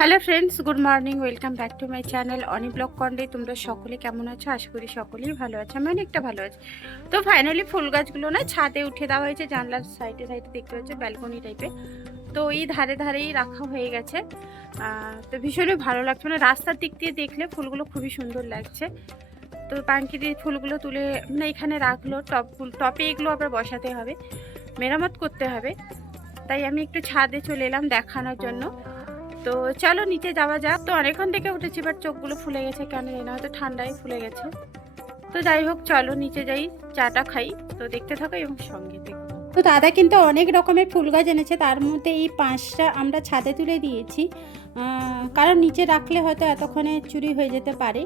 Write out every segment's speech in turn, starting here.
Hello friends good morning welcome back to my channel Oni blog কন্ডে তোমরা সকলে কেমন আছো? আশা করি সকলেই ভালো আছে, আমি অনেকটা ভালো আছি। তো ফাইনালি ফুল গাছগুলো না ছাদে উঠে দেওয়া হয়েছে, জানলার সাইডে সাইডে দেখতে হচ্ছে ব্যালকনি টাইপের তো এই ধারে ধারেই রাখা হয়ে গেছে। তো ভীষণই ভালো লাগছে মানে রাস্তার দিক দিয়ে দেখলে ফুলগুলো খুবই সুন্দর লাগছে। তো পাঙ্কিদের ফুলগুলো তুলে মানে এখানে রাখল টপ ফুল টপে এগুলো আবার বসাতে হবে, মেরামত করতে হবে। তাই আমি একটু ছাদে চলে এলাম দেখানোর জন্য। তো চলো নিচে যাওয়া যাক। তো অনেকক্ষণ থেকে উঠেছি বাট চোখগুলো ফুলে গেছে কেন জানি না, হয়তো ঠান্ডায় ফুলে গেছে। তো যাই হোক, চলো নিচে যাই, চাটা খাই। তো দেখতে থাকো এবং সঙ্গে দেখো তো দাদা কিন্তু অনেক রকমের ফুল গাছ এনেছে। তার মধ্যে এই পাঁচটা আমরা ছাদে তুলে দিয়েছি। কারণ নিচে রাখলে হয়তো এতক্ষণে চুরি হয়ে যেতে পারে।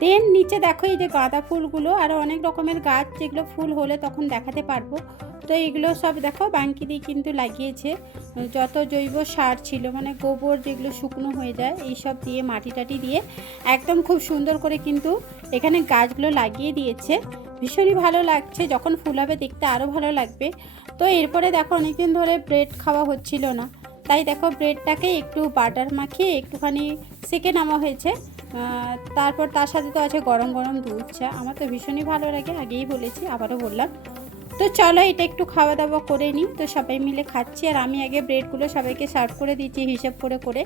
দেন নিচে দেখো এই যে গাঁদা ফুলগুলো আরও অনেক রকমের গাছ, যেগুলো ফুল হলে তখন দেখাতে পারব। তো এগুলো সব দেখো বাঙ্কি দিয়ে কিন্তু লাগিয়েছে। যত জৈব সার ছিল মানে গোবর যেগুলো শুকনো হয়ে যায় এইসব দিয়ে মাটি টাটি দিয়ে একদম খুব সুন্দর করে কিন্তু এখানে গাছগুলো লাগিয়ে দিয়েছে। ভীষণই ভালো লাগছে। যখন ফুল হবে দেখতে আরও ভালো লাগবে। তো এরপরে দেখো অনেকদিন ধরে ব্রেড খাওয়া হচ্ছিল না। তাই দেখো ব্রেডটাকে একটু বাটার মাখিয়ে একটুখানি সেকে নেওয়া হয়েছে। তারপর তার সাথে তো আছে গরম গরম দুধ চা। আমার তো ভীষণই ভালো লাগে, আগেই বলেছি, আবারও বললাম। তো চলো এটা একটু খাওয়া দাওয়া করে নিই। তো সবাই মিলে খাচ্ছি আর আমি আগে ব্রেডগুলো সবাইকে সার্ভ করে দিচ্ছি হিসেব করে করে।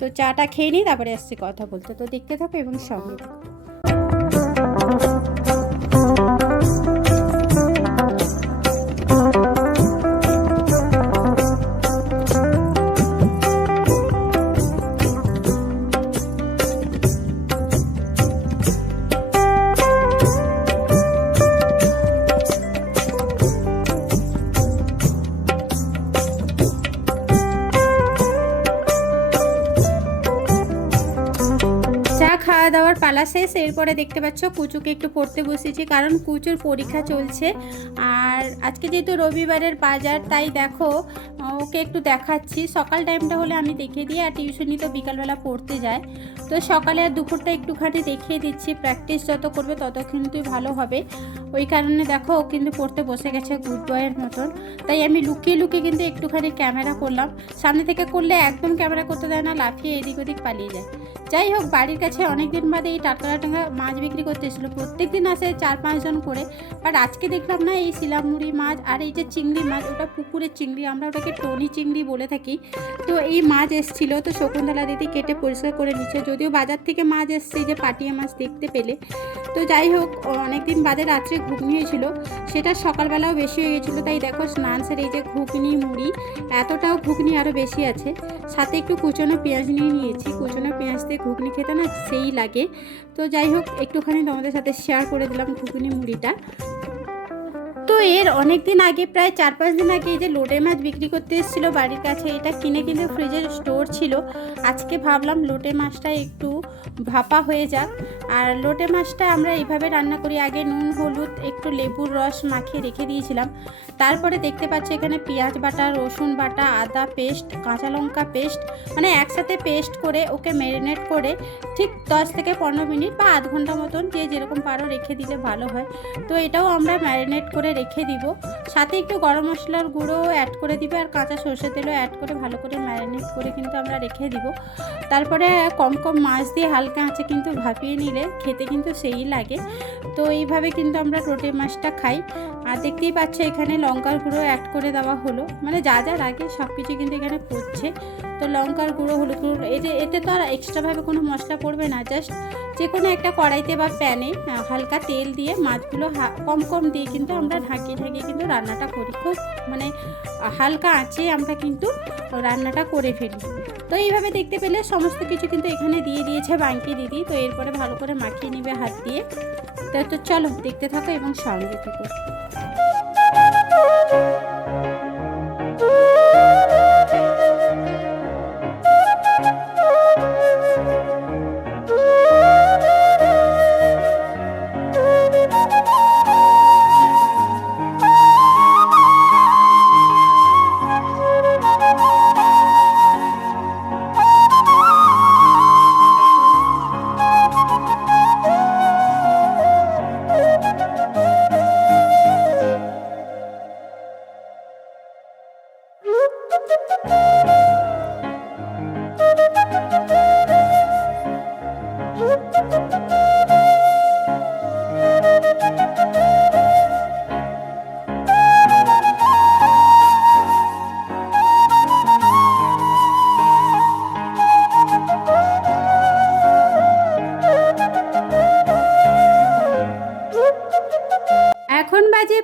তো চাটা খেয়ে নিই, তারপরে আসছি কথা বলতে। তো দেখতে থাকো এবং সঙ্গে থাকো। পালা শেষ, এরপরে দেখতে পাচ্ছ কুচুকে একটু পড়তে বসেছি কারণ কুচুর পরীক্ষা চলছে। আর আজকে যেহেতু রবিবারের বাজার, তাই দেখো, ওকে একটু দেখাচ্ছি। সকাল টাইমটা হলে আমি দেখিয়ে দিই, আর টিউশনি তো বিকালবেলা পড়তে যায়। তো সকালে আর দুপুরটা একটুখানি দেখিয়ে দিচ্ছি প্র্যাকটিস যত করবে তত কিন্তু ভালো হবে। ওই কারণে দেখো, ও কিন্তু পড়তে বসে গেছে গুড বয়ের মতন। তাই আমি লুকিয়ে লুকিয়ে কিন্তু একটুখানি ক্যামেরা করলাম। সামনে থেকে করলে একদম ক্যামেরা করতে দেয় না, লাফিয়ে এদিক ওদিক পালিয়ে যায়। যাই হোক, বাড়ির কাছে অনেক দিন বাদে এই টাটকা টাটকা মাছ বিক্রি করতে এসেছিল। প্রত্যেক দিন আসে চার পাঁচজন করে। বাট আজকে দেখলাম না, এই শিলামুড়ি মাছ আর এই যে চিংড়ি মাছ, ওটা পুকুরের চিংড়ি, আমরা ওটাকে টনি চিংড়ি বলে থাকি। তো এই মাছ এসেছিল তো শকুন্তলা দিদি কেটে পরিষ্কার করে নিচ্ছে। যদিও বাজার থেকে মাছ এসছে যে পাটিয়া মাছ দেখতে পেলে। তো যাই হোক অনেক দিন বাদে রাত্রে ঘুগনি হয়েছিল। সেটা সকালবেলাও বেশি হয়ে গেছিল। তাই দেখো স্নান সেরে এই যে ঘুগনি, মুড়ি, এতটাও ঘুগনি আরও বেশি আছে। সাথে একটু কুচনো পেঁয়াজ নিয়ে নিয়েছি। কুচনো পেঁয়াজ দিয়ে ঘুগনি খেতে না সেই লাগে। তো যাই হোক, একটুখানি তোমাদের সাথে শেয়ার করে দিলাম ঘুগনি মুড়িটা। তো এর অনেক দিন আগে, প্রায় চার পাঁচ দিন আগে এই যে লোটে মাছ বিক্রি করতে এসেছিল বাড়ির কাছে, এটা কিনে কিন্তু ফ্রিজের স্টোর ছিল। আজকে ভাবলাম লোটে মাছটা একটু ভাপা হয়ে যাক। আর লোটে মাছটা আমরা এইভাবে রান্না করি, আগে নুন, হলুদ, একটু লেবুর রস মাখিয়ে রেখে দিয়েছিলাম। তারপরে দেখতে পাচ্ছি এখানে পেঁয়াজ বাটা, রসুন বাটা, আদা পেস্ট, কাঁচা লঙ্কা পেস্ট মানে একসাথে পেস্ট করে ওকে ম্যারিনেট করে ঠিক দশ থেকে পনেরো মিনিট বা আধ ঘণ্টা মতন যে যেরকম পারো রেখে দিলে ভালো হয়। তো এটাও আমরা ম্যারিনেট করে রেখে দিব। সাথে একটু গরম মশলার গুঁড়োও অ্যাড করে দিবে আর কাঁচা সর্ষে তেলও অ্যাড করে ভালো করে ম্যারিনেট করে কিন্তু আমরা রেখে দিব। তারপরে কম কম মাছ দিয়ে হালকা আঁচে কিন্তু ভাপিয়ে নিলে খেতে কিন্তু সেই লাগে। তো এইভাবে কিন্তু আমরা টোটে মাছটা খাই। আর দেখতেই পাচ্ছ এখানে লঙ্কার গুঁড়ো অ্যাড করে দেওয়া হলো। মানে যা যা লাগে সব কিছু কিন্তু এখানে পড়ছে। তো লঙ্কার গুঁড়ো, হলুদ গুঁড়ো এতে এতে তো আর এক্সট্রাভাবে কোনো মশলা পড়বে না জাস্ট যে কোনো একটা কড়াইতে বা প্যানে হালকা তেল দিয়ে মাছগুলো কম কম দিয়ে কিন্তু আমরা ঢাকিয়ে ঢাকিয়ে কিন্তু রান্নাটা করি। খুব মানে হালকা আঁচে আমরা কিন্তু রান্নাটা করে ফেলি। তো এইভাবে দেখতে পেলে সমস্ত কিছু কিন্তু এখানে দিয়ে দিয়েছে বাঙ্কি দিদি। তো এরপরে ভালো করে মাখিয়ে নিবে হাত দিয়ে। তো চলো দেখতে থাকো এবং সঙ্গে থেকো।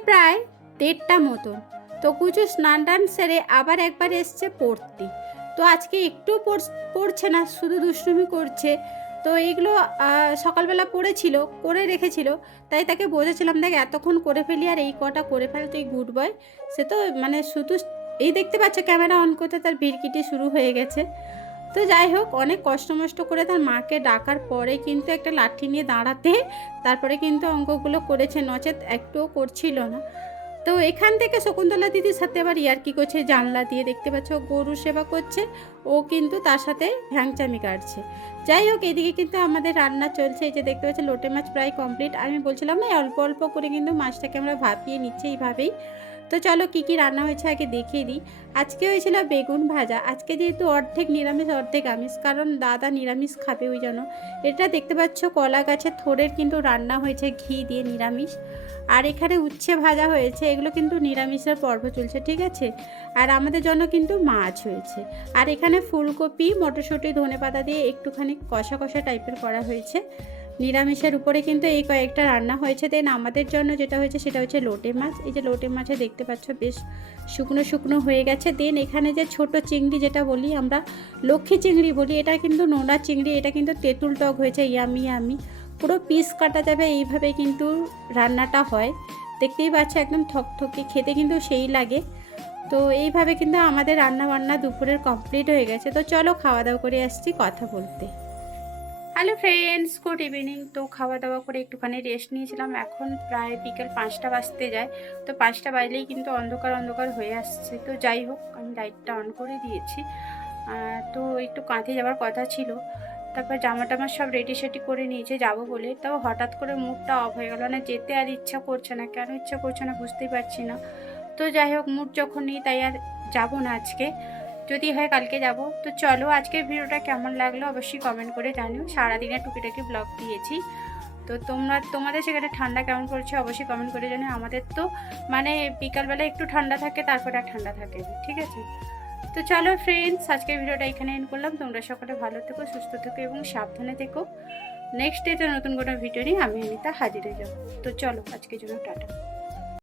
প্রায় দেড়টা মতন। তো কুচু স্নান টান সেরে আবার একবার এসছে পড়তে। তো আজকে একটু পড়ছে না, শুধু দুষ্টুমি করছে। তো এইগুলো সকালবেলা পড়েছিল, করে রেখেছিল। তাই তাকে বোঝাচ্ছিলাম, দেখ, এতক্ষণ করে ফেলি আর এই কটা করে ফেল, তুই গুড বয়। সে তো মানে শুধু এই দেখতে পাচ্ছে, ক্যামেরা অন করতে তার ভিড়কিটি শুরু হয়ে গেছে। তো যাই হোক, অনেক কষ্ট মষ্ট করে তার মাকে ডাকার পরে কিন্তু একটা লাঠি নিয়ে দাঁড়াতে, তারপরে কিন্তু অঙ্কগুলো করেছে, নচেত একটুও করছিল না। তো এখান থেকে শকুন্তলা দিদির সাথে আবার ইয়ার্কি করছে, জানলা দিয়ে দেখতে পাচ্ছ গরু সেবা করছে, ও কিন্তু তার সাথে ভ্যাংচামি কাটছে। যাই হোক, এদিকে কিন্তু আমাদের রান্না চলছে, এই যে দেখতে পাচ্ছি লোটে মাছ প্রায় কমপ্লিট আমি বলছিলাম না, অল্প অল্প করে কিন্তু মাছটাকে আমরা ভাপিয়ে নিচ্ছি এইভাবেই। তো চলো কী কী রান্না হয়েছে আগে দেখিয়ে দিই। আজকে হয়েছিল বেগুন ভাজা। আজকে যেহেতু অর্ধেক নিরামিষ, অর্ধেক আমিষ, কারণ দাদা নিরামিষ খাবে ওই জন্য। এটা দেখতে পাচ্ছ কলা গাছের থোড়ের কিন্তু রান্না হয়েছে ঘি দিয়ে নিরামিষ। আর এখানে উচ্ছে ভাজা হয়েছে, এগুলো কিন্তু নিরামিষের পর্ব চলছে, ঠিক আছে? আর আমাদের জন্য কিন্তু মাছ হয়েছে। আর এখানে ফুলকপি, মটরশুঁটি ধনে পাতা দিয়ে একটুখানি কষা কষা টাইপের করা হয়েছে। নিরামিষের উপরে কিন্তু এই কয়েকটা রান্না হয়েছে। দেন আমাদের জন্য যেটা হয়েছে সেটা হচ্ছে লোটে মাছ। এই যে লোটে মাছে দেখতে পাচ্ছ বেশ শুকনো শুকনো হয়ে গেছে। দেন এখানে যে ছোট চিংড়ি যেটা বলি আমরা, লক্ষ্মী চিংড়ি বলি, এটা কিন্তু নোনা চিংড়ি, এটা কিন্তু তেঁতুল টক হয়েছে, ইয়ামি ইয়ামি। পুরো পিস কাটা যাবে, এইভাবে কিন্তু রান্নাটা হয়। দেখতেই পাচ্ছ একদম থকথকে, খেতে কিন্তু সেই লাগে। তো এইভাবে কিন্তু আমাদের রান্না বান্না দুপুরের কমপ্লিট হয়ে গেছে। তো চলো খাওয়া দাওয়া করে আসছি কথা বলতে। Hello friends, good evening. তো খাওয়া দাওয়া করে একটুখানি রেস্ট নিয়েছিলাম। এখন প্রায় বিকেল পাঁচটা বাজতে যায়। তো পাঁচটা বাজলেই কিন্তু অন্ধকার অন্ধকার হয়ে আসছে। তো যাই হোক, আমি লাইটটা অন করে দিয়েছি। তো একটু কাঁধে যাওয়ার কথা ছিল। তারপর জামা টামা সব রেডি সেটি করে নিয়েছে, যাব বলে। তাও হঠাৎ করে মুডটা অফ হয়ে গেল না, যেতে আর ইচ্ছা করছে না। কেন ইচ্ছা করছে না বুঝতেই পারছি না। তো যাই হোক মুড যখন নেই তাই আর যাব না আজকে। যদি হয় কালকে যাব। তো চলো আজকের ভিডিওটা কেমন লাগল অবশ্যই কমেন্ট করে জানিও। সারাদিনে টুকিটাকি ব্লগ দিয়েছি। তো তোমরা, তোমাদের সেখানে ঠান্ডা কেমন পড়ছে অবশ্যই কমেন্ট করে জানিও। আমাদের তো মানে বিকালবেলা একটু ঠান্ডা থাকে, তারপরে আর ঠান্ডা থাকে ঠিক আছে? তো চলো ফ্রেন্ডস আজকের ভিডিওটা এখানে এন্ড করলাম। তোমরা সকলে ভালো থেকো, সুস্থ থেকো এবং সাবধানে থেকো। নেক্সট ডেতে নতুন কোনো ভিডিও নিয়ে আমি, অনিতা, হাজির যাব। তো চলো, আজকের জন্য টাটা।